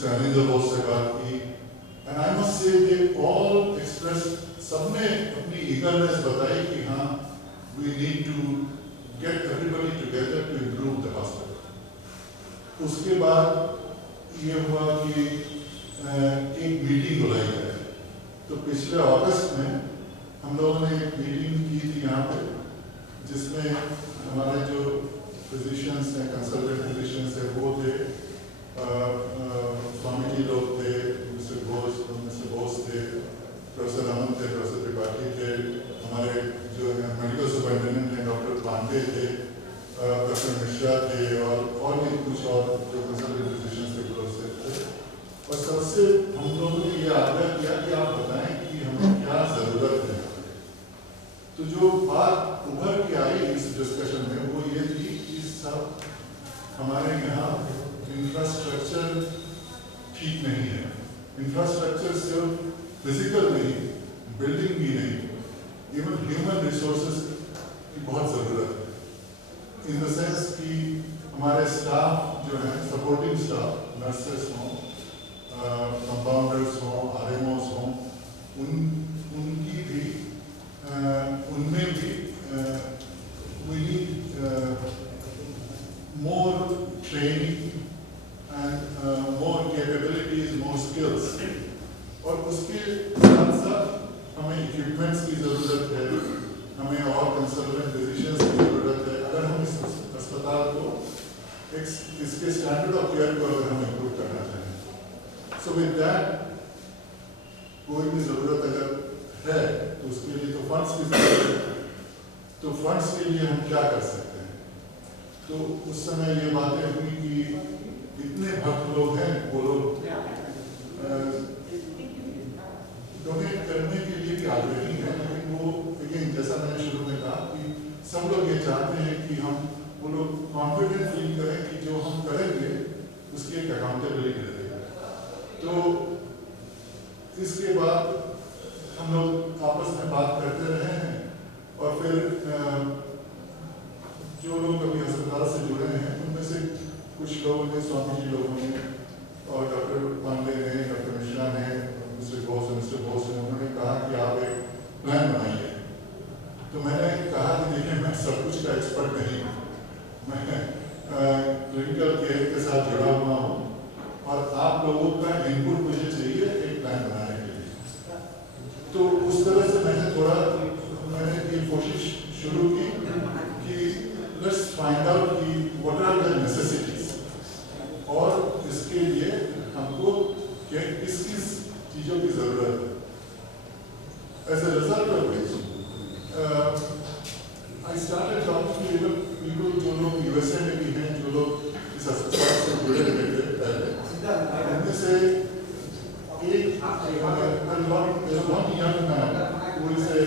Mister Anil Bose से बात की, and I must say they all express, सबने अपनी ईगरनेस बताई कि हाँ we need to get everybody together to improve the hospital. उसके बाद ये हुआ कि एक मीटिंग बुलाई जाए। तो पिछले अगस्त में हम लोगों ने एक मीटिंग की थी यहाँ पे, जिसमें हमारे जो फिजिशियंस हैं, कंसल्टेंट फिजिशियंस हैं, वो थे, स्वामी जी लोग थे, मिस्टर बोस थे, प्रोफेसर रमन थे, प्रोफेसर त्रिपाठी थे, हमारे जो मेडिकल सुपरिटेंडेंट हैं डॉक्टर पांडे थे, डॉक्टर मिश्रा थे, और भी कुछ और जो कंसल्टेंट फिजिशियंस थे ग्रुप से थे। और सबसे हम लोगों ने ये आग्रह किया कि आप बताएं कि हमें क्या ज़रूरत है। तो जो बात उभर के आई इस डिस्कशन में वो ये थी कि सब हमारे यहाँ इंफ्रास्ट्रक्चर ठीक नहीं है। इंफ्रास्ट्रक्चर सिर्फ फिजिकल नहीं, बिल्डिंग भी नहीं, इवन ह्यूमन रिसोर्सेज की बहुत ज़रूरत है। इन द सेंस कि हमारे स्टाफ जो है, सपोर्टिंग स्टाफ, नर्सेस हों, कंपाउंडर्स हों, आरएमओस हों, उनकी भी उनमें भी we need more training and more capabilities, more skills। और उसके साथ साथ हमें इक्विपमेंट्स की ज़रूरत है, हमें और कंसल्टेंट फिजिशियंस की ज़रूरत है। अगर हम इस अस्पताल को इसके स्टैंडर्ड ऑफ केयर को अगर हम इम्प्रूव करना चाहें, सो विद दैट कोई भी ज़रूरत अगर है तो उसके लिए तो फंड्स की जरूरत है। तो फंड्स के लिए हम क्या कर सकते हैं? तो उस समय ये बातें हुई कि इतने भक्त लोग हैं, वो लोग डोनेट करने के लिए भी आग्रही हैं, लेकिन वो लेकिन जैसा मैंने शुरू में कहा कि सब लोग ये चाहते हैं कि हम वो लोग कॉन्फिडेंट फील करें कि जो हम करेंगे उसकी एक अकाउंटेबिलिटी रहेगी। तो इसके बाद हम लोग आपस में बात करते रहे हैं, और फिर जो लोग अभी अस्पताल से जुड़े हैं उनमें से कुछ लोगों ने, स्वामी जी लोगों ने और डॉक्टर पांडे ने, डॉक्टर मिश्रा ने, मिस्टर बोस ने, उन्होंने कहा कि आप एक प्लान बनाइए। तो मैंने कहा कि देखिए मैं सब कुछ का एक्सपर्ट नहीं हूँ, मैं क्लिनिकल केयर के साथ जुड़ा हुआ हूँ, और आप लोगों का इनपुट मुझे चाहिए एक प्लान बनाने के लिए। तो उस तरह से मैंने ये कोशिश शुरू की कि लेट्स फाइंड आउट कि व्हाट आर द नेसेसिटीज, और इसके लिए हमको किस किस चीज़ों की ज़रूरत है। As a result of which I started talking to people जो लोग यूएसए में भी हैं, जो लोग इस अस्पताल से जुड़े हुए थे पहले, उनमें से एक one young man who is a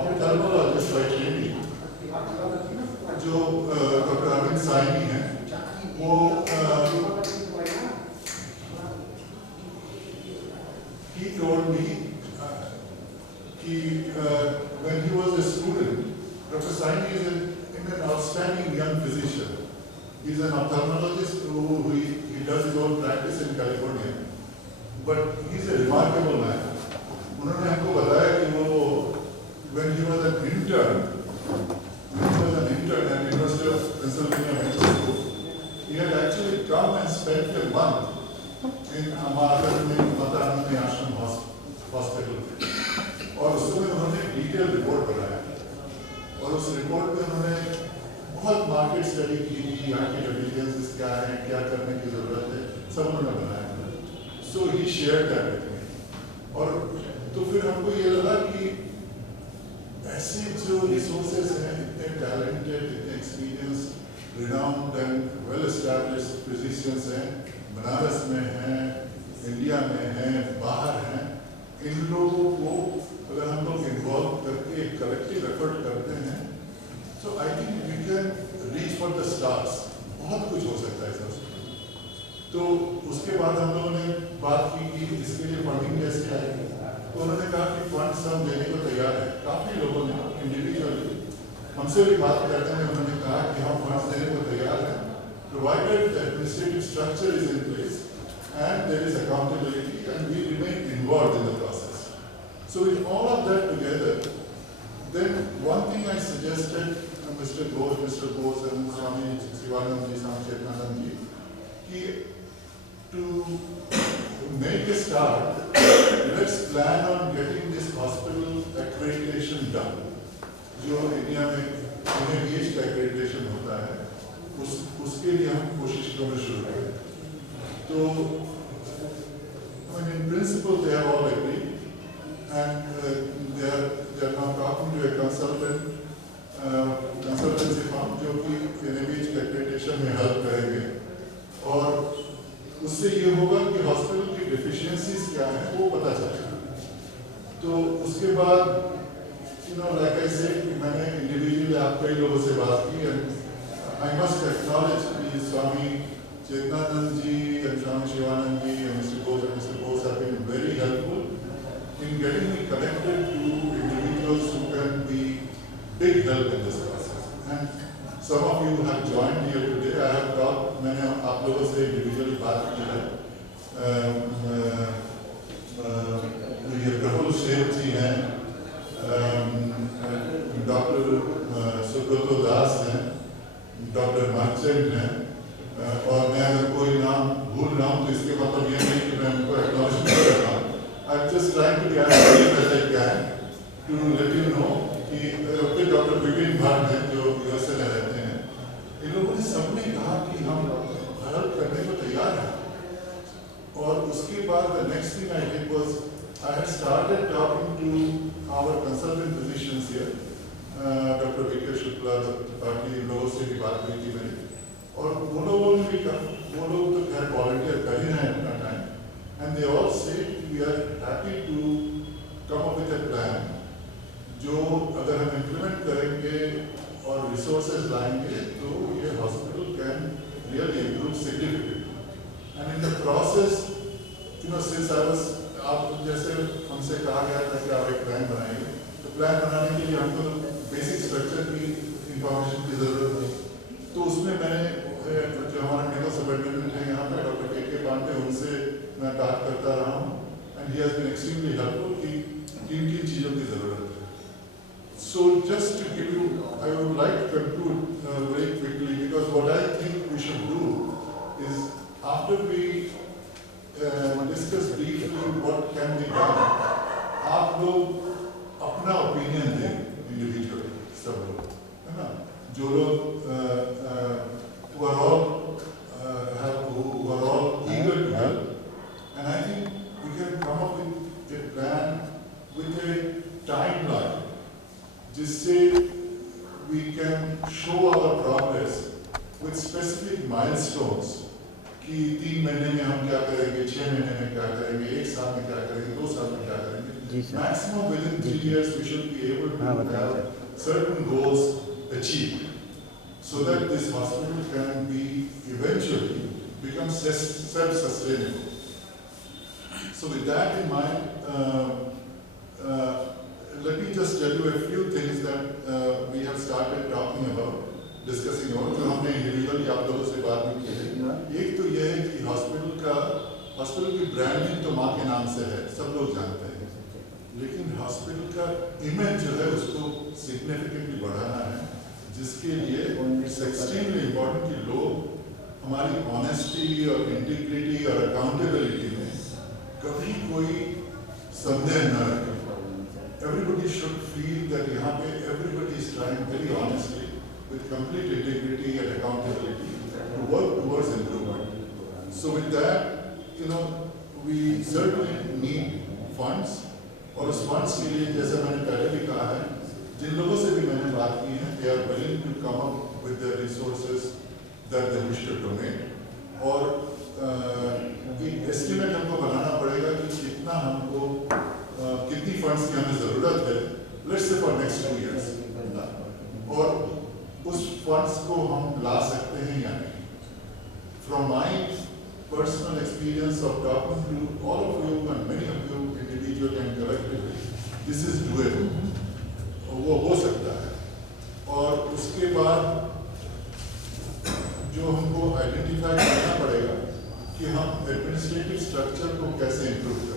ophthalmologist by training, जो डॉक्टर अरविंद साइनी हैं, वो he told me कि when he was a student, Dr. Saini is an outstanding young physician. He is an ophthalmologist who he does his own practice in California, but he is a remarkable man. उन्होंने हमको बताया कि वो when he was an intern at University of Pennsylvania Medical School, he had actually come and spent a month in Mata Anand Ashram Hospital, और उसमें उन्होंने detail report बनाया, और उस रिपोर्ट में उन्होंने बहुत मार्केट स्टडी की, यहाँ के डिफिशिएंसीज क्या हैं, क्या करने की ज़रूरत है, सब उन्होंने बनाया। सो ही शेयर दैट विद मी, और तो फिर हमको ये लगा कि ऐसे जो रिसोर्सेज हैं, इतने टैलेंटेड, इतने experience, renowned and well established physicians हैं, बनारस में हैं, इंडिया में हैं, बाहर हैं, इन लोगों को अगर हम लोग इन्वॉल्व करके एक कलेक्टिव एफर्ट करते हैं, तो I think we can reach for the stars. बहुत कुछ हो सकता है सर। तो उसके बाद हम लोगों ने बात की कि इसके लिए फंडिंग कैसे आएगी, तो उन्होंने कहा कि फंड्स हम देने को तैयार है। काफ़ी लोगों ने इंडिविजुअली हमसे भी बात करते हैं, उन्होंने कहा कि हम फंड्स देने को तैयार हैं, provided the administrative structure is in place and there is accountability, and we remain involved in the process. So with all of that together, then one thing I suggested Mr. Bose and Swami Sivanand ji, Swami Chetnanand ji, ki to make a start, let's plan on getting this hospital accreditation done. जो India में NABH का accreditation होता है, उसके लिए हम कोशिश करना शुरू करें. तो in principle they have all agreed, and they are now talking to a consultancy firm जो कि NABH के accreditation में help करेंगे, और उससे ये होगा कि हॉस्पिटल की deficiencies क्या है वो पता चलेगा. तो उसके बाद like I said, मैंने individually आप कई लोगों से बात की, and I must acknowledge कि स्वामी Chetnanand ji and Swami Sivanand ji and Mr. Bose have been very helpful in getting me connected to individuals who can be big help in this process. And some of you have joined here today. I have talked, मैंने आप लोगों से individually बात की है. ये प्रफुल्ल शेठ जी हैं, doctor Subroto दास हैं, डॉक्टर मर्चेंट हैं, और मैं अगर कोई नाम भूल रहा हूँ तो इसके मतलब ये नहीं कि मैं उनको एक्नॉलेज कर रहा हूँ. I'm just trying to be as brief as I can to let you know कि फिर डॉक्टर विपिन भाट हैं जो USA में रहते हैं. इन लोगों ने सबने कहा कि हम हेल्प करने को तैयार हैं. और उसके बाद the next thing I did was I had started talking to our consultant physicians here, Dr. V.K. Shukla, बाकी लोगों से भी बात हुई थी मेरी, और वो लोगों ने भी कहा, वो लोग तो खैर वॉलंटियर कर ही रहे हैं अपना time, and they all say we are happy to come up with a plan जो अगर हम implement करेंगे और resources लाएंगे तो ये hospital can really improve significantly. And in the process, since I was आप जैसे हमसे कहा गया था कि आप एक प्लान बनाएंगे, तो प्लान बनाने के लिए हमको बेसिक स्ट्रक्चर की इंफॉर्मेशन की जरूरत थी. तो उसमें मैंने जो हमारे मेडिकल सुपरिटेंडेंट हैं यहाँ पे डॉक्टर के पांडे, उनसे मैं बात करता रहा हूँ, and he has been extremely helpful कि किन किन चीज़ों की जरूरत है. So just to give you, I would like to conclude very quickly, because what I think we should do is after we discuss briefly what can be done, आप लोग अपना ओपिनियन दें इंडिविजुअली, सब लोग, है ना, जो लोग who are all eager to help, and I think we can come up with a plan with a timeline, जिससे we can show our progress with specific milestones. कि 3 महीने में हम क्या करेंगे, 6 महीने में क्या करेंगे, 1 साल में क्या करेंगे, 2 साल में क्या करेंगे. Maximum within 3 years we should be able to have certain goals achieved, so that this hospital can be eventually become self-sustainable. So with that in mind, let me just tell you a few things that we have started talking about, discussing about, जो हमने individually आप लोगों से बात भी की है. एक तो यह है कि हॉस्पिटल की ब्रांडिंग तो माँ के नाम से है, सब लोग जानते हैं, लेकिन हॉस्पिटल का इमेज जो है उसको सिग्निफिकेंटली बढ़ाना है, जिसके लिए इट्स एक्सट्रीमली इम्पोर्टेंट कि लोग हमारी ऑनेस्टी और इंटीग्रिटी और अकाउंटेबिलिटी में कभी कोई संदेह न रखें. Everybody should feel that यहाँ पे everybody is trying very honestly with complete integrity and accountability to work towards improvement. So with that, we certainly need funds, और उस funds के लिए जैसे मैंने पहले भी कहा है, जिन लोगों से भी मैंने बात की है, they are willing to come up with the resources that they wish to donate. और एक estimate हमको बनाना पड़ेगा कि कितना हमको कितनी फंड्स की हमें जरूरत है, let's say for next 2 years, और उस फंड्स को हम ला सकते हैं या नहीं. From my personal experience of talking to all of you and many of you individually and collectively, this is doable. वो हो सकता है. और उसके बाद जो हमको आइडेंटिफाई करना पड़ेगा कि हम हम एडमिनिस्ट्रेटिव स्ट्रक्चर को कैसे इम्प्रूव करें।